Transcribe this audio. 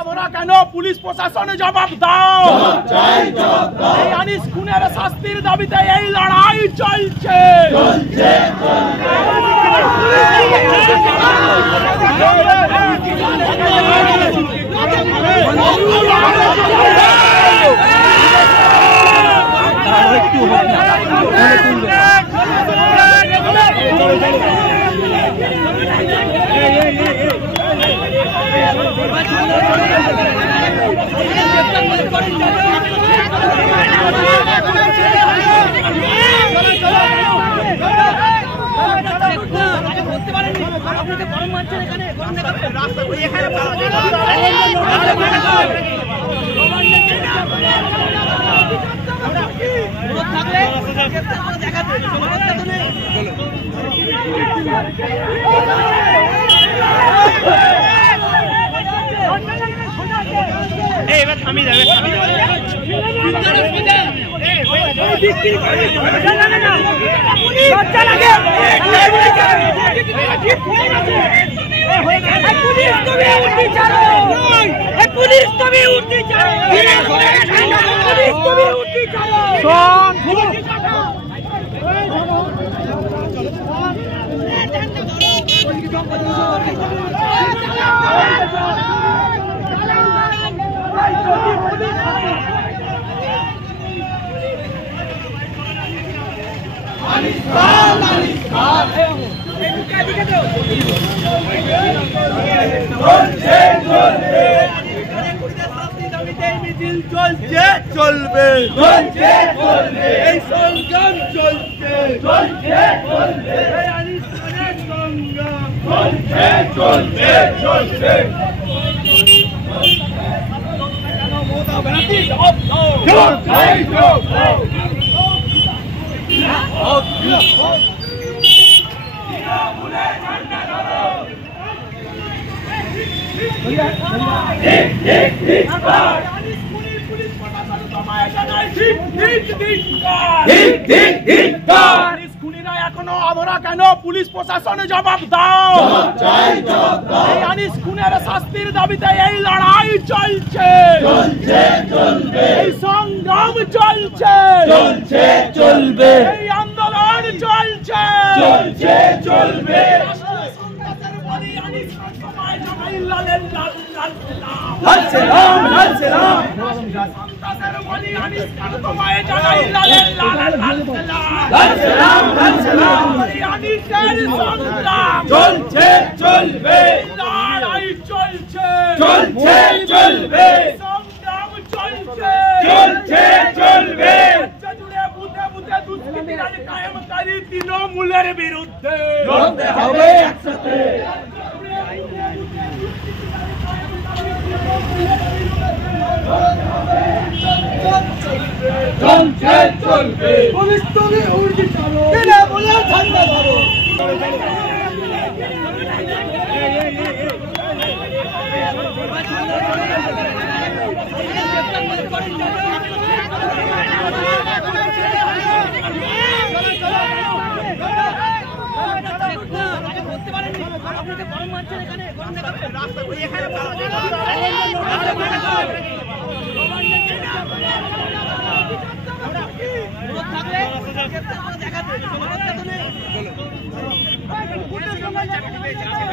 আমরা কেন পুলিশ প্রশাসনে জবাব দাও। এই আনিস খুনের শাস্তির দাবিতে এই লড়াই চলছে। চলবে এই সংগ্রাম চলছে এখনো আমরা কেন পুলিশ প্রশাসনে জবাব দাও। এই আনিস খুনের শাস্তির দাবিতে এই লড়াই চলছে। এই সংগ্রাম চলছে এই আন্দোলন চলছে তৃণমূলের বিরুদ্ধে চলবে পুলিশ তুমি উর্দি চালো বলে ঠান্ডা ধরো। দেখাতে